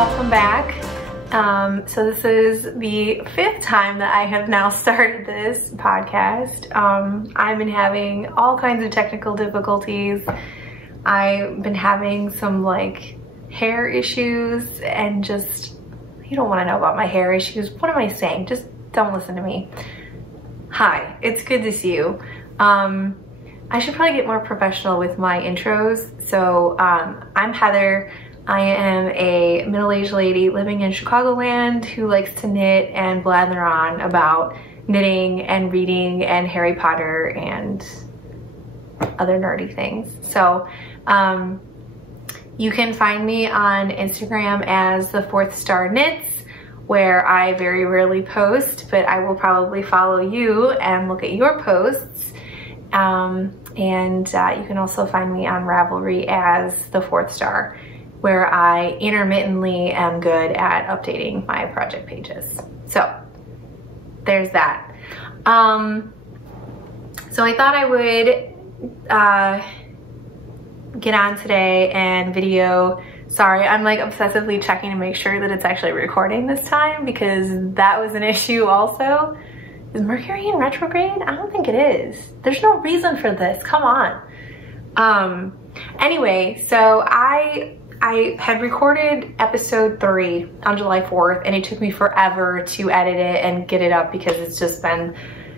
welcome back. So this is the 5th time that I have now started this podcast. I've been having all kinds of technical difficulties. I've been having some like hair issues and just, you don't want to know about my hair issues. What am I saying? Just don't listen to me. Hi, it's good to see you. I should probably get more professional with my intros. So I'm Heather. I am a middle-aged lady living in Chicagoland who likes to knit and blather on about knitting and reading and Harry Potter and other nerdy things. So you can find me on Instagram as the 4th Star Knits, where I very rarely post, but I will probably follow you and look at your posts. And you can also find me on Ravelry as the 4th Star, where I intermittently am good at updating my project pages. So there's that. So I thought I would get on today and video. Sorry, I'm like obsessively checking to make sure that it's actually recording this time, because that was an issue also. Is Mercury in retrograde? I don't think it is. There's no reason for this, come on. Anyway, so I had recorded episode 3 on July 4th, and it took me forever to edit it and get it up because it's just been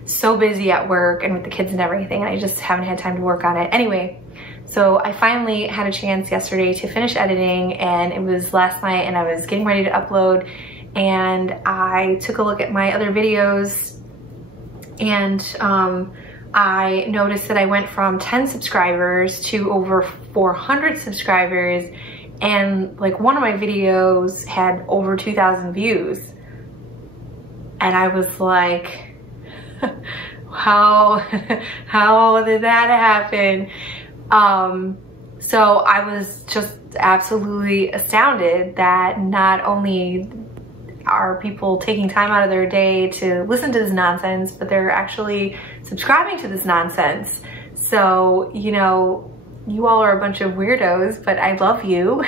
so busy at work and with the kids and everything, and I just haven't had time to work on it. Anyway, so I finally had a chance yesterday to finish editing, and it was last night, and I was getting ready to upload, and I took a look at my other videos, and I noticed that I went from 10 subscribers to over 400 subscribers, and like one of my videos had over 2,000 views. And I was like, how did that happen? So I was just absolutely astounded that not only are people taking time out of their day to listen to this nonsense, but they're actually subscribing to this nonsense. So, you know, you all are a bunch of weirdos, but I love you.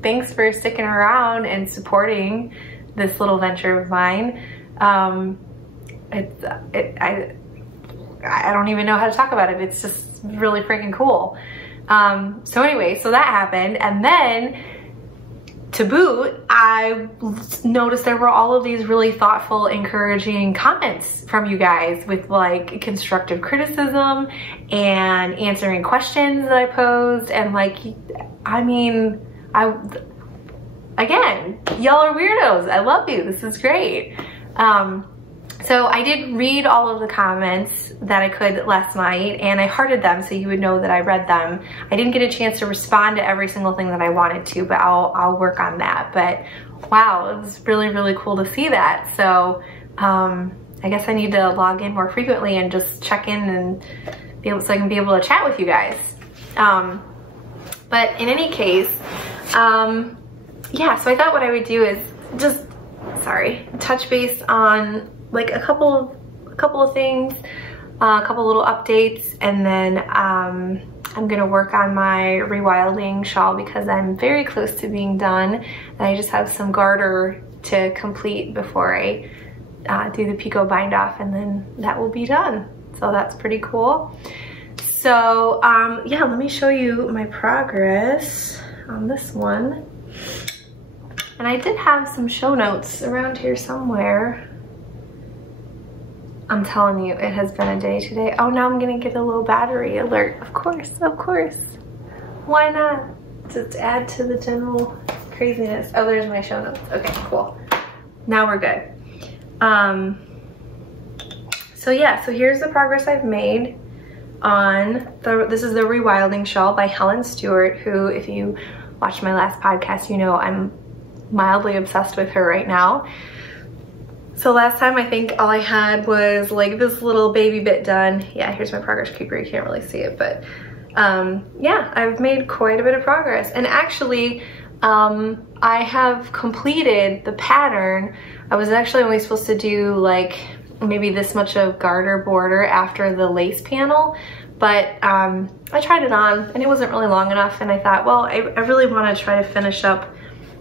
Thanks for sticking around and supporting this little venture of mine. I don't even know how to talk about it. It's just really freaking cool. So anyway, so that happened, and then to boot, I noticed there were all of these really thoughtful, encouraging comments from you guys with like constructive criticism and answering questions that I posed, and like, I mean, again, y'all are weirdos. I love you. This is great. So I did read all of the comments that I could last night, and I hearted them so you would know that I read them. I didn't get a chance to respond to every single thing that I wanted to, but I'll work on that. But wow, it was really, really cool to see that. So I guess I need to log in more frequently and just check in and be able, so I can be able to chat with you guys. But in any case, yeah, so I thought what I would do is just, touch base on like a couple of things, a couple little updates, and then I'm gonna work on my rewilding shawl because I'm very close to being done, and I just have some garter to complete before I do the picot bind off, and then that will be done. So that's pretty cool. So yeah, let me show you my progress on this one. And I did have some show notes around here somewhere. I'm telling you, it has been a day today. Oh, now I'm gonna get a little battery alert. Of course, of course. Why not? Just add to the general craziness. Oh, there's my show notes. Okay, cool. Now we're good. So yeah, so here's the progress I've made on this is the Rewilding Shawl by Helen Stewart, who, if you watched my last podcast, you know I'm mildly obsessed with her right now. So last time I think all I had was like this little baby bit done. Yeah, here's my progress keeper. You can't really see it, but yeah, I've made quite a bit of progress. And actually, I have completed the pattern. I was actually only supposed to do like maybe this much of garter border after the lace panel, but I tried it on and it wasn't really long enough, and I thought, well, I really want to try to finish up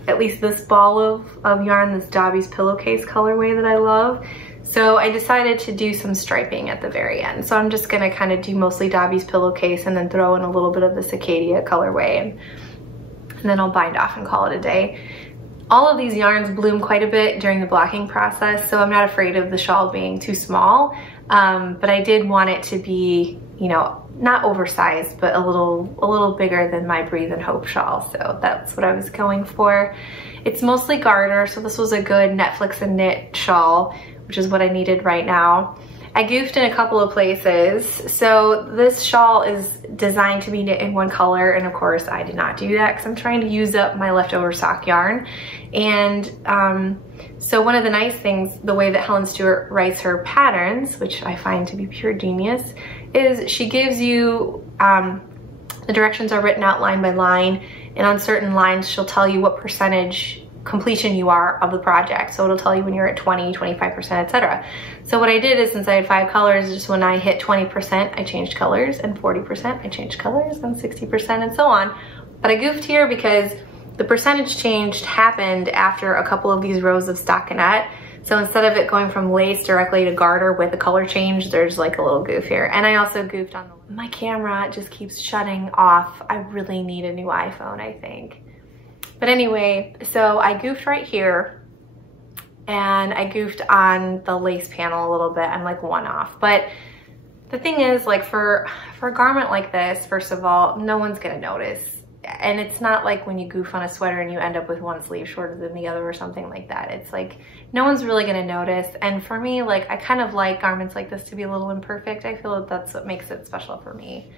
at least this ball of yarn, this Dobby's pillowcase colorway that I love. So I decided to do some striping at the very end. So I'm just gonna kind of do mostly Dobby's pillowcase and then throw in a little bit of this Acadia colorway, and then I'll bind off and call it a day. All of these yarns bloom quite a bit during the blocking process, so I'm not afraid of the shawl being too small, but I did want it to be, you know, not oversized, but a little bigger than my Breathe and Hope shawl, so that's what I was going for. It's mostly garter, so this was a good Netflix and knit shawl, which is what I needed right now. I goofed in a couple of places. So this shawl is designed to be knit in one color, and of course I did not do that because I'm trying to use up my leftover sock yarn. And so one of the nice things, the way that Helen Stewart writes her patterns, which I find to be pure genius, is she gives you, the directions are written out line by line, and on certain lines she'll tell you what percentage completion you are of the project. So it'll tell you when you're at 20, 25%, etc. So what I did is, since I had 5 colors, just when I hit 20%, I changed colors, and 40%, I changed colors, and 60%, and so on. But I goofed here because the percentage change happened after a couple of these rows of stockinette. So instead of it going from lace directly to garter with a color change, there's like a little goof here. And I also goofed on my camera. It just keeps shutting off. I really need a new iPhone, I think. But anyway, so I goofed right here, and I goofed on the lace panel a little bit. I'm like one off. But the thing is, like for a garment like this, first of all, no one's gonna notice. And it's not like when you goof on a sweater and you end up with one sleeve shorter than the other or something like that. It's like, no one's really gonna notice. And for me, like, I kind of like garments like this to be a little imperfect. I feel that that's what makes it special for me.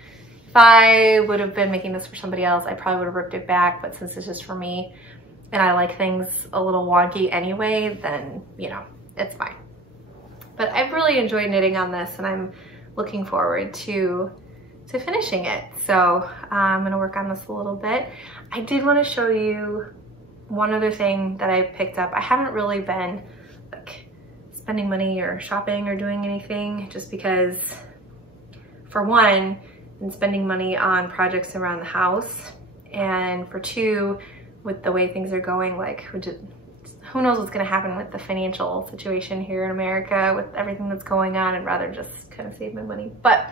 If I would have been making this for somebody else, I probably would have ripped it back, but since it's just for me and I like things a little wonky anyway, then, you know, it's fine. But I've really enjoyed knitting on this, and I'm looking forward to finishing it. So I'm gonna work on this a little bit. I did want to show you one other thing that I picked up. I haven't really been like spending money or shopping or doing anything, just because, for one, and spending money on projects around the house, and for two, with the way things are going, like who knows what's going to happen with the financial situation here in America with everything that's going on. I'd rather just kind of save my money. But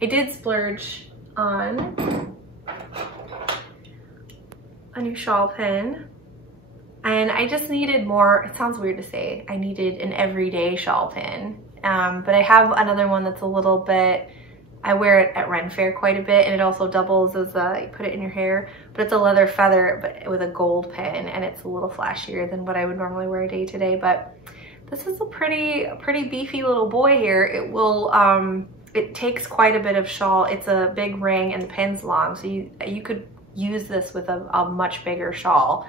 I did splurge on a new shawl pin, and I just needed more. It sounds weird to say I needed an everyday shawl pin, but I have another one that's a little bit, I wear it at Ren Fair quite a bit, and it also doubles as you put it in your hair, but it's a leather feather but with a gold pin, and it's a little flashier than what I would normally wear day to day. But this is a pretty beefy little boy here. It will it takes quite a bit of shawl. It's a big ring and the pin's long, so you could use this with a much bigger shawl,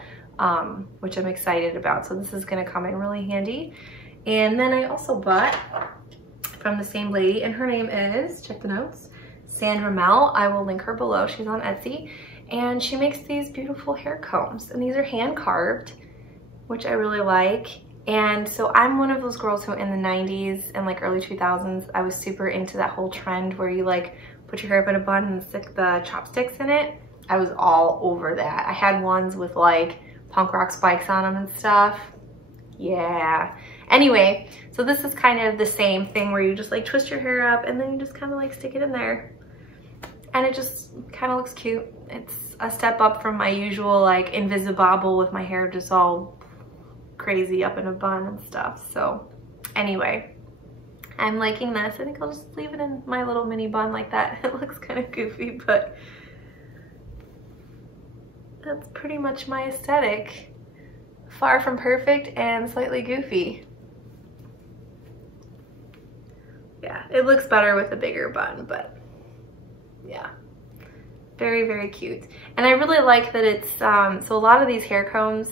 which I'm excited about. So this is gonna come in really handy. And then I also bought from the same lady, and her name is, check the notes, Sandra Mel. I will link her below. She's on Etsy, and she makes these beautiful hair combs, and these are hand carved, which I really like. And so I'm one of those girls who in the 90s and like early 2000s, I was super into that whole trend where you like put your hair up in a bun and stick the chopsticks in it. I was all over that. I had ones with like punk rock spikes on them and stuff. Yeah. Anyway, so this is kind of the same thing where you just like twist your hair up and then you just kind of like stick it in there. And it just kind of looks cute. It's a step up from my usual like Invisibobble with my hair just all crazy up in a bun and stuff. So anyway, I'm liking this. I think I'll just leave it in my little mini bun like that. It looks kind of goofy, but that's pretty much my aesthetic. Far from perfect and slightly goofy. Yeah, it looks better with a bigger bun, but yeah, very cute. And I really like that it's so a lot of these hair combs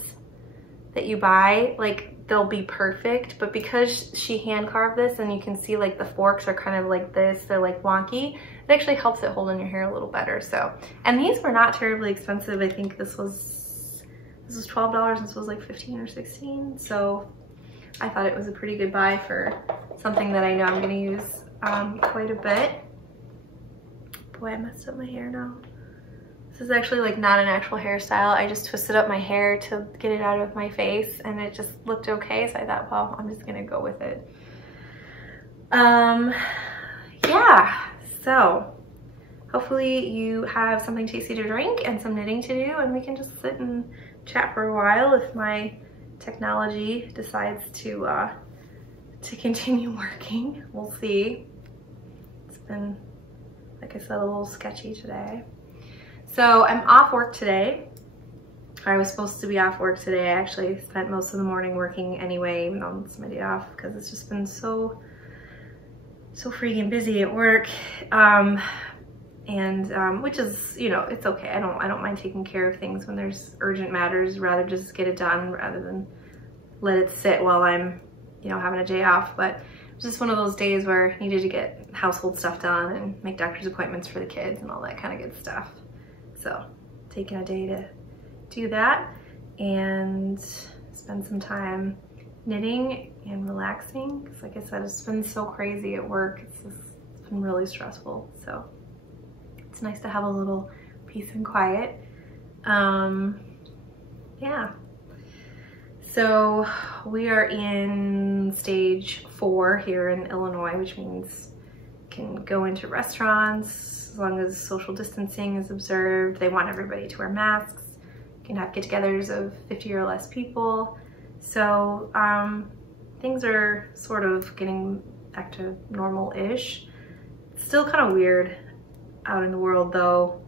that you buy, like they'll be perfect, but because she hand carved this and you can see like the forks are kind of like this, they're like wonky, it actually helps it hold in your hair a little better. So, and these were not terribly expensive. I think this was $12 and this was like 15 or 16. So I thought it was a pretty good buy for something that I know I'm gonna use quite a bit. Boy, I messed up my hair now. This This is actually like not an actual hairstyle. I just twisted up my hair to get it out of my face and it just looked okay. So I thought, well, I'm just gonna go with it. Yeah, so hopefully you have something tasty to drink and some knitting to do, and we can just sit and chat for a while if my technology decides to continue working. We'll see. It's been, like I said, a little sketchy today. So I'm off work today. I was supposed to be off work today. I actually spent most of the morning working anyway, even though it's my day off, because it's just been so freaking busy at work. Which is, you know, it's okay. I don't mind taking care of things when there's urgent matters. Rather just get it done rather than let it sit while I'm, you know, having a day off. But it was just one of those days where I needed to get household stuff done and make doctor's appointments for the kids and all that kind of good stuff. So taking a day to do that and spend some time knitting and relaxing. Because like I said, it's been so crazy at work. It's been really stressful. So it's nice to have a little peace and quiet. Yeah. So we are in stage 4 here in Illinois, which means you can go into restaurants as long as social distancing is observed. They want everybody to wear masks. You can have get-togethers of 50 or less people. So things are sort of getting back to normal-ish. It's still kind of weird out in the world though.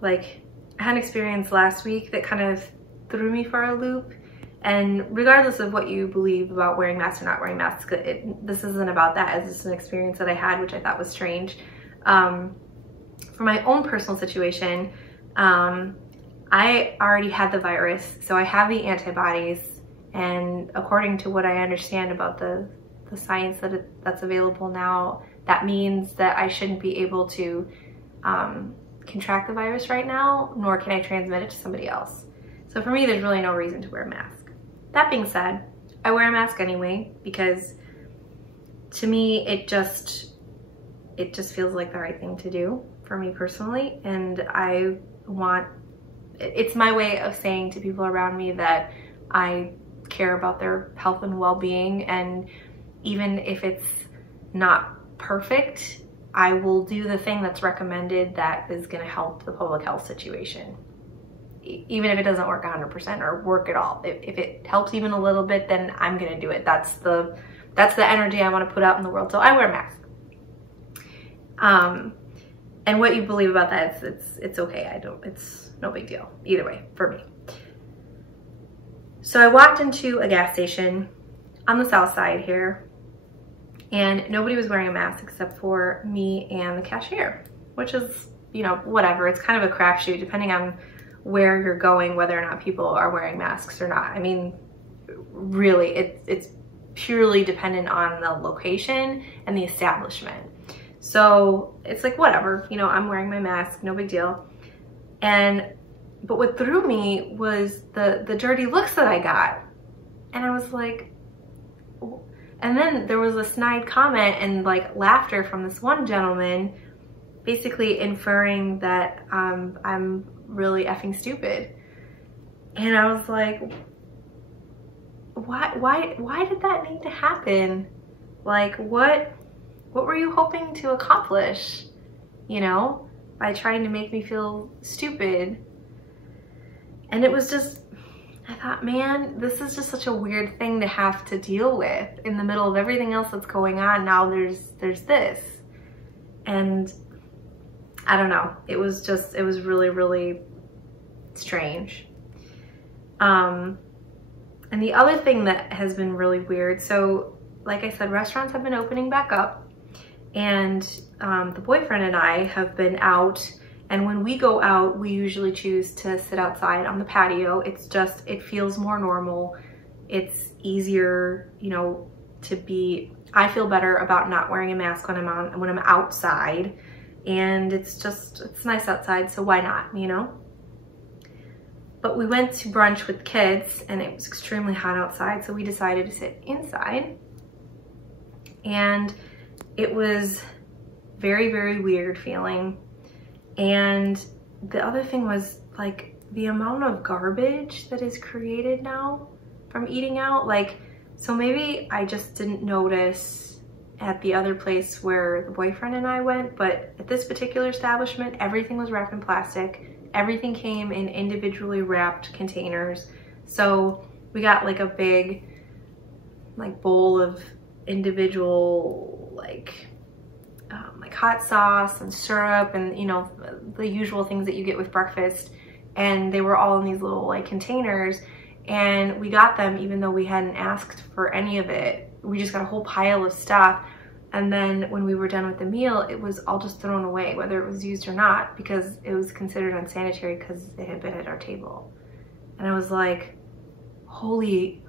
Like, I had an experience last week that kind of threw me for a loop. And regardless of what you believe about wearing masks or not wearing masks, this isn't about that. It's just an experience that I had, which I thought was strange. For my own personal situation, I already had the virus, so I have the antibodies. And according to what I understand about the science that's available now, that means that I shouldn't be able to contract the virus right now, nor can I transmit it to somebody else. So for me, there's really no reason to wear a mask. That being said, I wear a mask anyway because to me, it just feels like the right thing to do for me personally. And it's my way of saying to people around me that I care about their health and well-being. And even if it's not perfect, I will do the thing that's recommended that is going to help the public health situation. Even if it doesn't work 100% or work at all. If it helps even a little bit, then I'm going to do it. That's the energy I want to put out in the world. So I wear a mask. And what you believe about that, it's okay. It's no big deal either way for me. So I walked into a gas station on the south side here, and nobody was wearing a mask except for me and the cashier, which is, you know, whatever. It's kind of a crapshoot depending on where you're going, whether or not people are wearing masks or not. I mean, really, it's purely dependent on the location and the establishment. So it's like, whatever, you know, I'm wearing my mask, no big deal. But what threw me was the dirty looks that I got. And I was like, and then there was a snide comment and like laughter from this one gentleman, basically inferring that I'm really effing stupid. And I was like, why did that need to happen? Like, what were you hoping to accomplish, you know, by trying to make me feel stupid? And it was just, I thought, man, this is just such a weird thing to have to deal with in the middle of everything else that's going on. Now there's this. And I don't know, it was really, really strange. And the other thing that has been really weird, so like I said, restaurants have been opening back up, and the boyfriend and I have been out, and when we go out, we usually choose to sit outside on the patio. It feels more normal. It's easier, you know, I feel better about not wearing a mask when I'm outside, and it's nice outside, so why not, you know? But we went to brunch with kids and it was extremely hot outside, so we decided to sit inside. And it was very, very weird feeling. And the other thing was like the amount of garbage that is created now from eating out. Like, so maybe I just didn't notice at the other place where the boyfriend and I went, but at this particular establishment, everything was wrapped in plastic. Everything came in individually wrapped containers. So we got like a big like bowl of individual like hot sauce and syrup and, you know, the usual things that you get with breakfast. And they were all in these little like containers, and we got them even though we hadn't asked for any of it. We just got a whole pile of stuff. And then when we were done with the meal, it was all just thrown away, whether it was used or not, because it was considered unsanitary because it had been at our table. And I was like, holy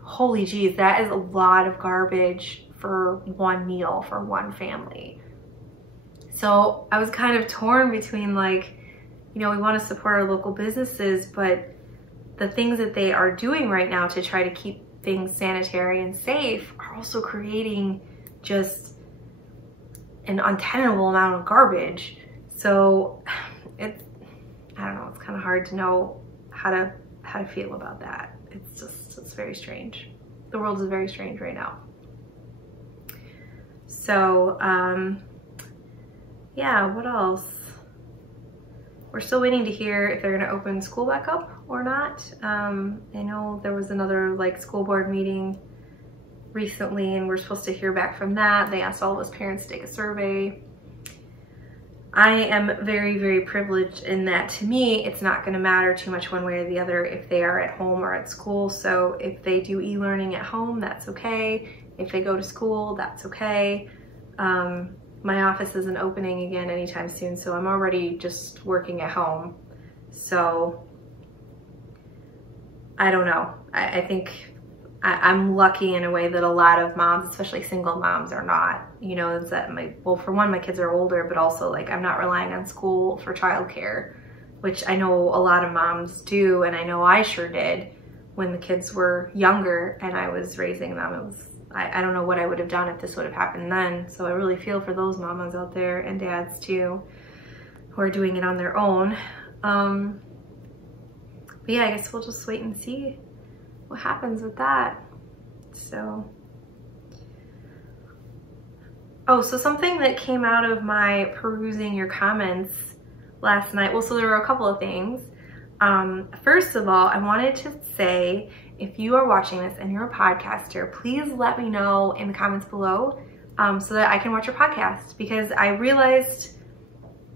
geez, that is a lot of garbage for one meal for one family. So I was kind of torn between like, you know, we want to support our local businesses, but the things that they are doing right now to try to keep things sanitary and safe are also creating just an untenable amount of garbage. So I don't know, it's kind of hard to know how to feel about that. It's very strange. The world is very strange right now. So, yeah, what else? We're still waiting to hear if they're gonna open school back up or not. I know there was another like school board meeting recently and we're supposed to hear back from that. They asked all of us parents to take a survey. I am very, very privileged in that to me, it's not gonna matter too much one way or the other if they are at home or at school. So if they do e-learning at home, that's okay. If they go to school, that's okay. My office isn't opening again anytime soon, so I'm already just working at home. So I don't know. I think I'm lucky in a way that a lot of moms, especially single moms, are not. You know, is that well, for one, my kids are older, but also like I'm not relying on school for childcare, which I know a lot of moms do, and I know I sure did when the kids were younger and I was raising them. It was, I don't know what I would have done if this would have happened then. So I really feel for those mamas out there and dads too, who are doing it on their own. But yeah, I guess we'll just wait and see what happens with that. So, oh, so something that came out of my perusing your comments last night. Well, so there were a couple of things. First of all, I wanted to say, if you are watching this and you're a podcaster, please let me know in the comments below so that I can watch your podcast, because I realized,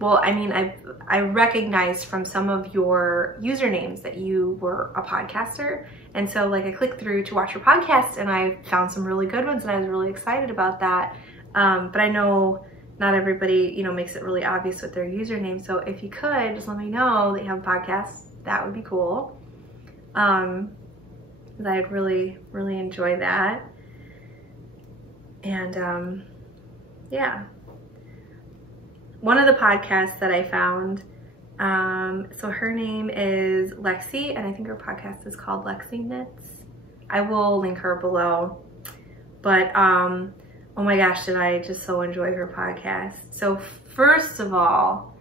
well, I mean, I recognized from some of your usernames that you were a podcaster. And so like I clicked through to watch your podcast and I found some really good ones and I was really excited about that. But I know not everybody, you know, makes it really obvious with their username. So if you could just let me know that you have a podcast, that would be cool. I'd really, really enjoy that. And yeah. One of the podcasts that I found, so her name is Lexi, and I think her podcast is called Lexi Knits. I will link her below. But oh my gosh, did I just so enjoy her podcast. So first of all,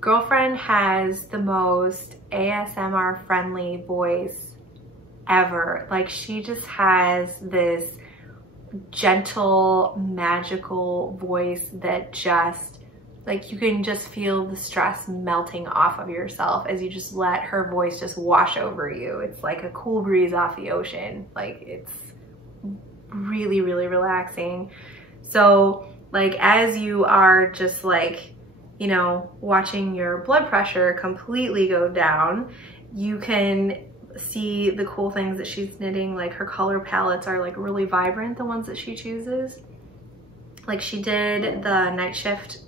girlfriend has the most ASMR friendly voice ever. Like, she just has this gentle, magical voice that just, like, you can just feel the stress melting off of yourself as you just let her voice just wash over you. It's like a cool breeze off the ocean. Like, it's really, really relaxing. So like, as you are just like, you know, watching your blood pressure completely go down, you can see the cool things that she's knitting. Like, her color palettes are like really vibrant, the ones that she chooses. Like, she did the Night Shift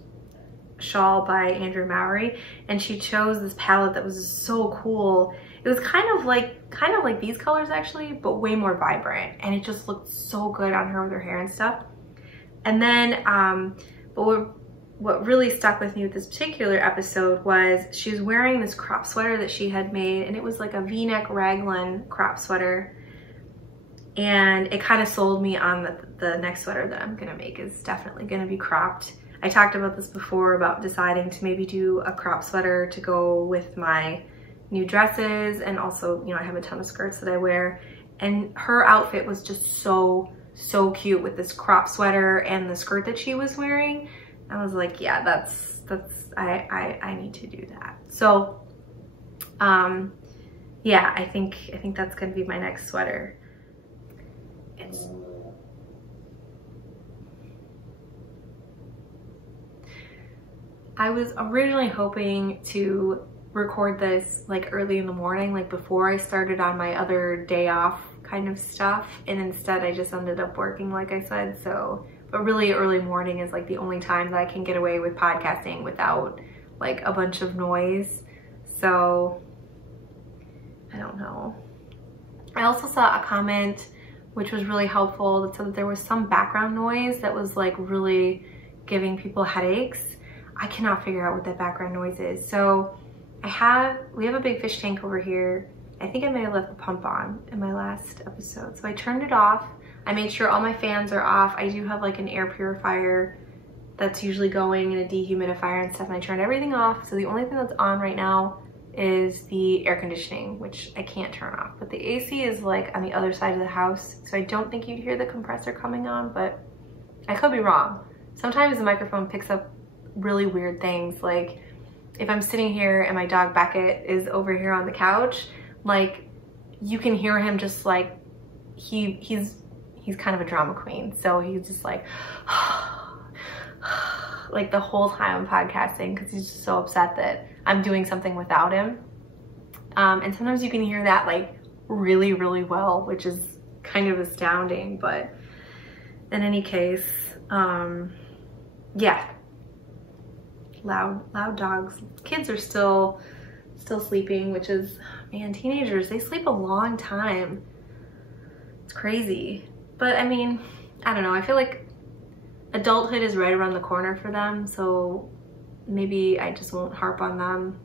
shawl by Andrew Mowry, and she chose this palette that was so cool. It was kind of like these colors actually, but way more vibrant, and it just looked so good on her with her hair and stuff. And then but what really stuck with me with this particular episode was she was wearing this crop sweater that she had made, and it was like a V-neck raglan crop sweater, and it kind of sold me on the next sweater that I'm gonna make is definitely gonna be cropped. I talked about this before about deciding to maybe do a crop sweater to go with my new dresses, and also, you know, I have a ton of skirts that I wear, and her outfit was just so cute with this crop sweater and the skirt that she was wearing. I was like, yeah, I need to do that. So yeah, I think that's gonna be my next sweater. I was originally hoping to record this like early in the morning, like before I started on my other day off kind of stuff, and instead I just ended up working, like I said. So, but really early morning is like the only time that I can get away with podcasting without like a bunch of noise. So I don't know. I also saw a comment which was really helpful that said that there was some background noise that was like really giving people headaches. I cannot figure out what that background noise is. So we have a big fish tank over here. I think I may have left the pump on in my last episode. So I turned it off. I made sure all my fans are off. I do have like an air purifier that's usually going, and a dehumidifier and stuff, and I turned everything off. So the only thing that's on right now is the air conditioning, which I can't turn off. But the AC is like on the other side of the house, so I don't think you'd hear the compressor coming on, but I could be wrong. Sometimes the microphone picks up really weird things, like if I'm sitting here and my dog Beckett is over here on the couch, like you can hear him just like, he's kind of a drama queen, so he's just like like the whole time I'm podcasting, because he's just so upset that I'm doing something without him. And sometimes you can hear that like really well, which is kind of astounding. But in any case, yeah, loud dogs. Kids are still sleeping, which is, man, teenagers, they sleep a long time. It's crazy. But I mean, I don't know, I feel like adulthood is right around the corner for them, so maybe I just won't harp on them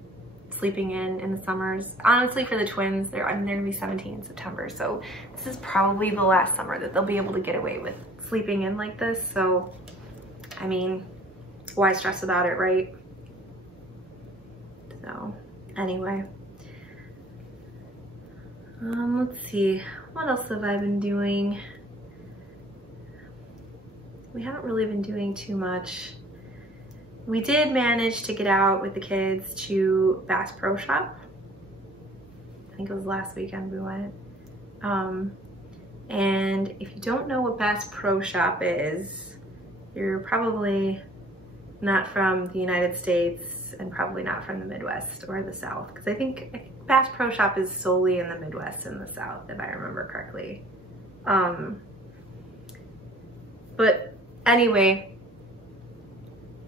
sleeping in the summers. Honestly, for the twins, they're gonna be 17 in September, so this is probably the last summer that they'll be able to get away with sleeping in like this. So I mean, why stress about it, right? So anyway, let's see, what else have I been doing? We haven't really been doing too much. We did manage to get out with the kids to Bass Pro Shop. I think it was last weekend we went. And if you don't know what Bass Pro Shop is, you're probably not from the United States and probably not from the Midwest or the South, because I think Bass Pro Shop is solely in the Midwest and the South, if I remember correctly. But anyway,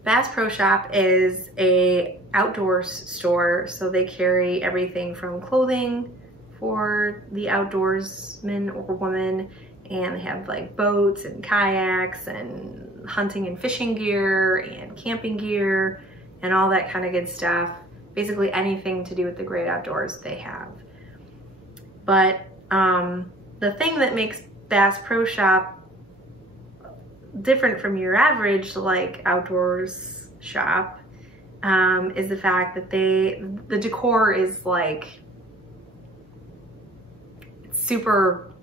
Bass Pro Shop is a outdoors store, so they carry everything from clothing for the outdoorsman or woman, and they have like boats and kayaks and hunting and fishing gear and camping gear and all that kind of good stuff. Basically anything to do with the great outdoors they have. But the thing that makes Bass Pro Shop different from your average like outdoors shop is the fact that the decor is like super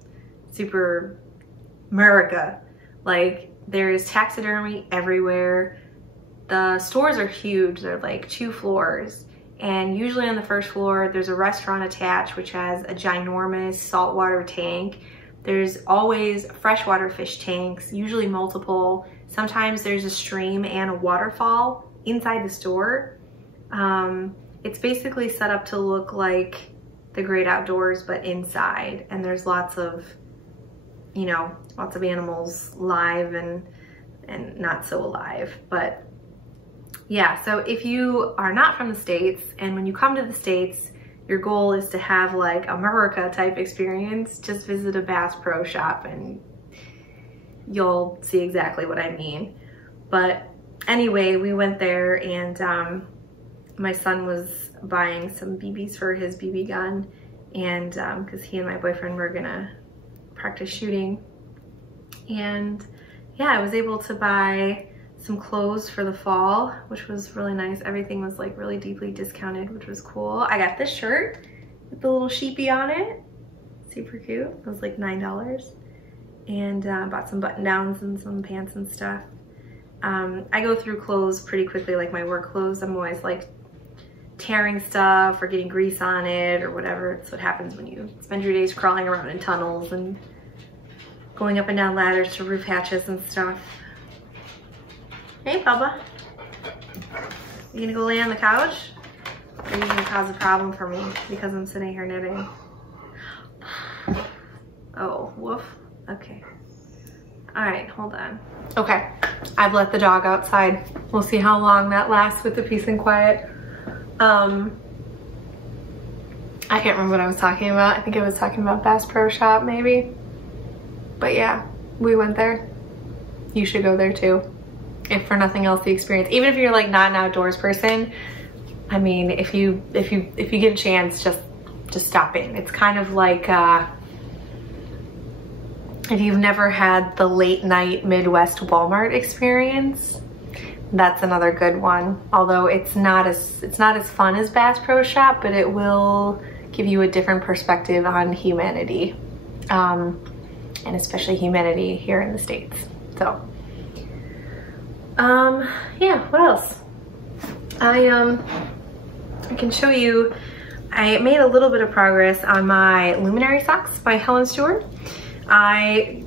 America. Like there's taxidermy everywhere. The stores are huge. They're like 2 floors, and usually on the first floor there's a restaurant attached which has a ginormous saltwater tank. There's always freshwater fish tanks, usually multiple. Sometimes there's a stream and a waterfall inside the store. It's basically set up to look like the great outdoors, but inside. And there's lots of, you know, lots of animals live and not so alive. But yeah, so if you are not from the States, and when you come to the States, your goal is to have like America type experience, just visit a Bass Pro Shop and you'll see exactly what I mean. But anyway, we went there, and my son was buying some BBs for his BB gun, and because he and my boyfriend were gonna practice shooting. And yeah, I was able to buy some clothes for the fall, which was really nice. Everything was like really deeply discounted, which was cool. I got this shirt with the little sheepy on it. Super cute. It was like $9. And bought some button downs and some pants and stuff. I go through clothes pretty quickly, like my work clothes. I'm always like tearing stuff or getting grease on it or whatever. It's what happens when you spend your days crawling around in tunnels and going up and down ladders to roof hatches and stuff. Hey, Bubba. You gonna go lay on the couch? Or are you gonna cause a problem for me because I'm sitting here knitting? Oh, woof. Okay. All right, hold on. Okay, I've let the dog outside. We'll see how long that lasts with the peace and quiet. I can't remember what I was talking about. I think I was talking about Bass Pro Shop maybe. But yeah, we went there. You should go there too. If for nothing else, the experience. Even if you're like not an outdoors person, I mean, if you get a chance, just stop in. It's kind of like if you've never had the late night Midwest Walmart experience, that's another good one. Although it's not as fun as Bass Pro Shop, but it will give you a different perspective on humanity, and especially humanity here in the States. So, yeah. What else? I can show you. I made a little bit of progress on my luminary socks by Helen Stewart. I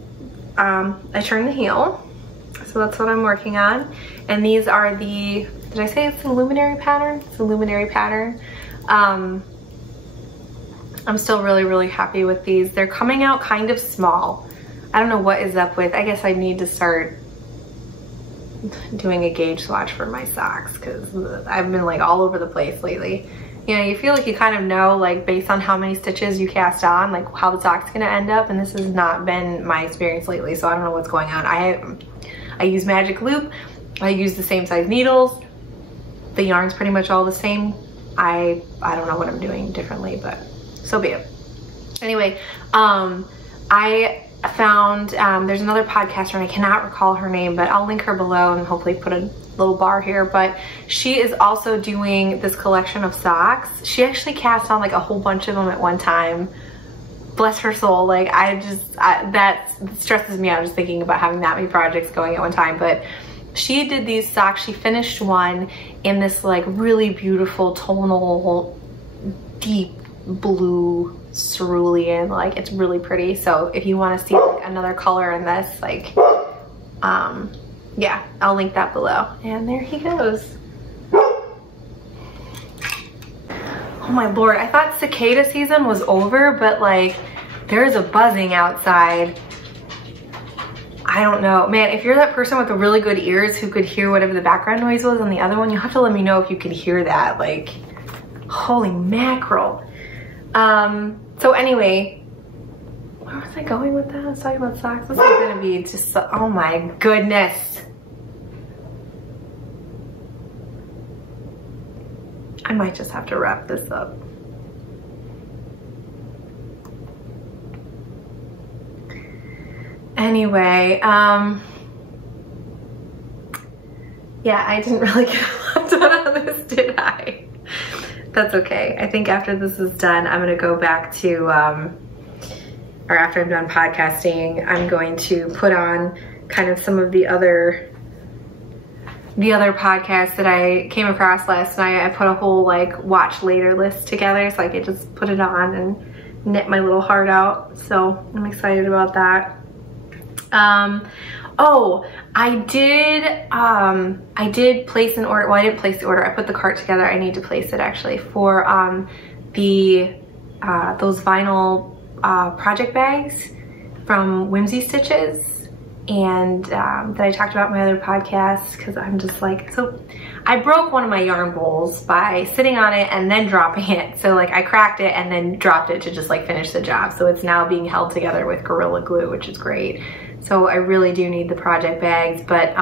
turned the heel, so that's what I'm working on. And these are the, did I say it's the luminary pattern? It's the luminary pattern. I'm still really, really happy with these. They're coming out kind of small. I don't know what is up with, I guess I need to start doing a gauge swatch for my socks because I've been like all over the place lately. You know, you feel like you kind of know, like based on how many stitches you cast on, like how the sock's gonna end up, and this has not been my experience lately, so I don't know what's going on. I use magic loop, I use the same size needles, the yarn's pretty much all the same. I don't know what I'm doing differently, but so be it. Anyway, I found, there's another podcaster, and I cannot recall her name, but I'll link her below and hopefully put a little bar here, but she is also doing this collection of socks. She actually cast on like a whole bunch of them at one time. Bless her soul. Like that stresses me out just thinking about having that many projects going at one time. But she did these socks. She finished one in this like really beautiful tonal deep blue cerulean. Like it's really pretty. So if you want to see like another color in this, like yeah, I'll link that below. And there he goes. Oh my Lord, I thought cicada season was over, but like there is a buzzing outside. I don't know. Man, if you're that person with the really good ears who could hear whatever the background noise was on the other one, you'll have to let me know if you could hear that. Like, holy mackerel. So anyway, where was I going with that? I was talking about socks. This is gonna be just, oh my goodness. I might just have to wrap this up. Anyway, yeah, I didn't really get a lot done on this, did I? That's okay. I think after this is done, I'm gonna go back to, or after I'm done podcasting, I'm going to put on kind of some of the other podcasts that I came across last night. I put a whole like watch later list together, so I could just put it on and knit my little heart out. So I'm excited about that. Oh, I did place an order. Well, I didn't place the order. I put the cart together. I need to place it actually for those vinyl project bags from Whimsy Stitches, and that I talked about in my other podcast, because I'm just like, so I broke one of my yarn bowls by sitting on it and then dropping it. So like I cracked it and then dropped it to just like finish the job. So it's now being held together with Gorilla Glue, which is great. So I really do need the project bags, but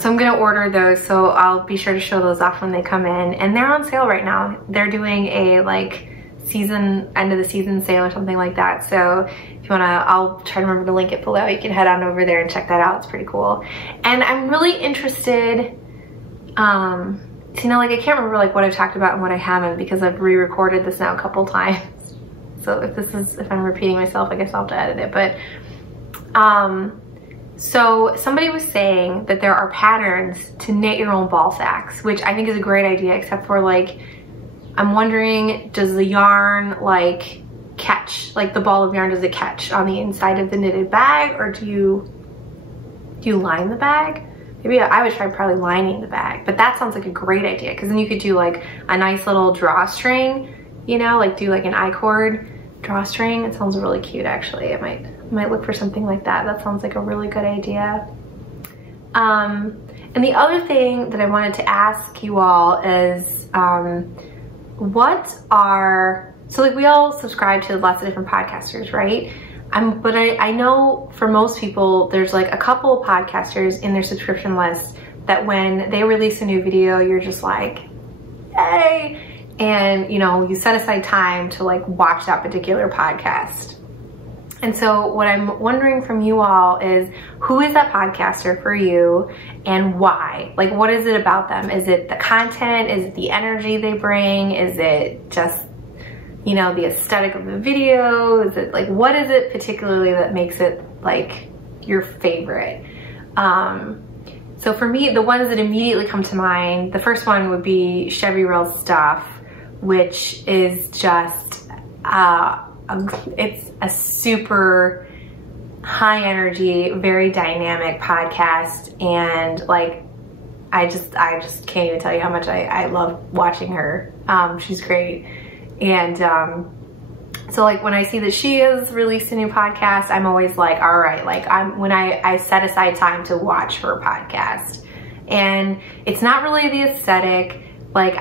so I'm gonna order those, so I'll be sure to show those off when they come in. And they're on sale right now. They're doing a like end of the season sale or something like that. So if you wanna, I'll try to remember to link it below. You can head on over there and check that out. It's pretty cool. And I'm really interested, you know, like I can't remember like what I've talked about and what I haven't because I've re-recorded this now a couple times. So if I'm repeating myself, I guess I'll have to edit it. But so somebody was saying that there are patterns to knit your own ball sacks, which I think is a great idea, except for like, I'm wondering, does the yarn like catch, like the ball of yarn, does it catch on the inside of the knitted bag, or do you line the bag? Maybe I would try probably lining the bag, but that sounds like a great idea because then you could do like a nice little drawstring, you know, like do like an I-cord drawstring. It sounds really cute actually. I might look for something like that. That sounds like a really good idea. And the other thing that I wanted to ask you all is, so like we all subscribe to lots of different podcasters, right? But I know for most people, there's like a couple of podcasters in their subscription list that when they release a new video, you're just like, hey, and you know, you set aside time to like watch that particular podcast. And so what I'm wondering from you all is, who is that podcaster for you and why? Like, what is it about them? Is it the content? Is it the energy they bring? Is it just, you know, the aesthetic of the video? Is it like, what is it particularly that makes it like your favorite? So for me, the ones that immediately come to mind, the first one would be Chevy Rail's Stuff, which is just, it's a super high energy, very dynamic podcast. And like, I just can't even tell you how much I love watching her. She's great. And so like when I see that she has released a new podcast, I'm always like, all right, like when I set aside time to watch her podcast. And it's not really the aesthetic. Like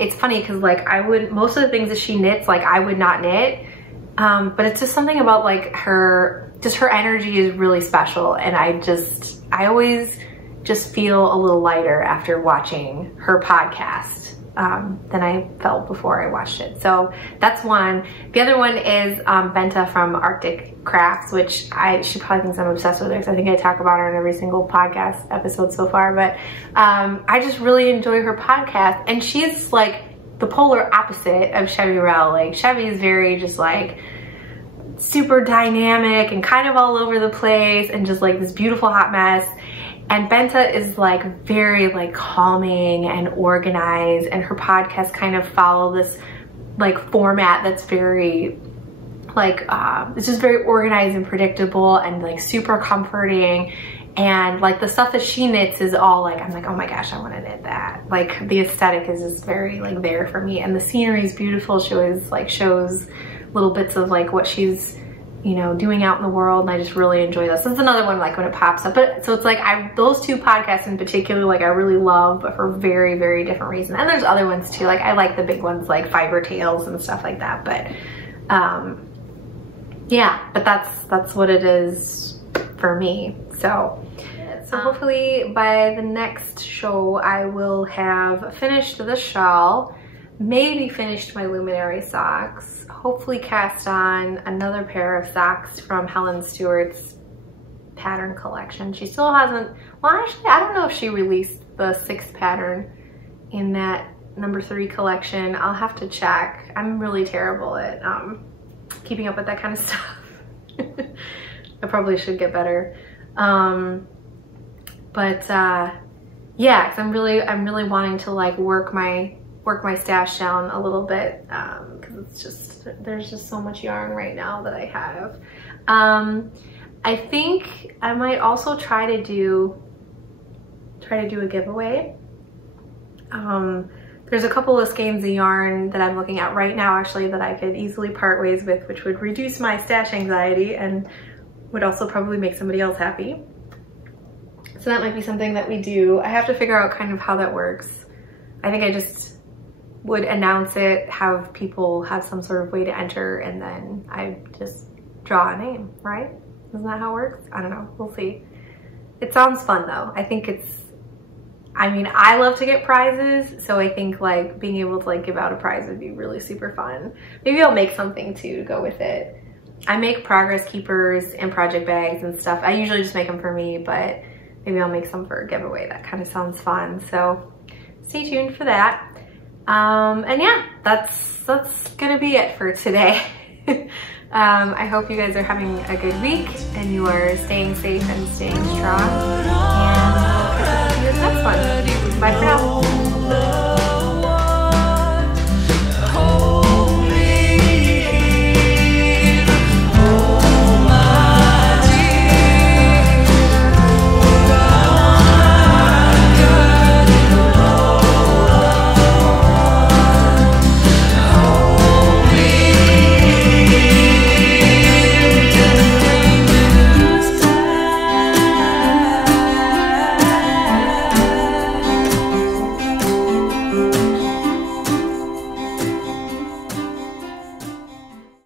it's funny because like most of the things that she knits, like I would not knit. But it's just something about like her energy is really special. And I always just feel a little lighter after watching her podcast than I felt before I watched it. So that's one. The other one is Benta from Arctic Crafts, which she probably thinks I'm obsessed with her because I think I talk about her in every single podcast episode so far. But I just really enjoy her podcast. And she's like the polar opposite of Chevy Rail. Like Chevy is very just like super dynamic and kind of all over the place and just like this beautiful hot mess. And Benta is like very like calming and organized, and her podcast kind of follow this like format that's very like it's just very organized and predictable and like super comforting. And like the stuff that she knits is all like, I'm like, oh my gosh, I want to knit that. Like the aesthetic is just very like there for me, and the scenery is beautiful. She always like shows little bits of like what she's, you know, doing out in the world, and I just really enjoy this. This is another one like when it pops up. But so it's like those two podcasts in particular, like I really love, but for very, very different reasons. And there's other ones too. Like I like the big ones like Fiber Tales and stuff like that. But yeah, but that's what it is for me. So hopefully by the next show I will have finished the shawl, maybe finished my luminary socks, hopefully cast on another pair of socks from Helen Stewart's pattern collection. She still hasn't, well actually I don't know if she released the 6th pattern in that #3 collection. I'll have to check. I'm really terrible at keeping up with that kind of stuff. I probably should get better. Yeah, cause I'm really wanting to like work my stash down a little bit, because it's just, there's just so much yarn right now that I have. I think I might also try to do a giveaway. There's a couple of skeins of yarn that I'm looking at right now actually that I could easily part ways with, which would reduce my stash anxiety and would also probably make somebody else happy. So that might be something that we do. I have to figure out kind of how that works. I think I just would announce it, have people have some sort of way to enter, and then I just draw a name, right? Isn't that how it works? I don't know, we'll see. It sounds fun though. I think I mean, I love to get prizes, so I think like being able to like give out a prize would be really super fun. Maybe I'll make something too to go with it. I make progress keepers and project bags and stuff. I usually just make them for me, but maybe I'll make some for a giveaway. That kind of sounds fun. So stay tuned for that. And yeah, that's gonna be it for today. I hope you guys are having a good week and you are staying safe and staying strong. And I'll catch up with you in the next one. Bye for now.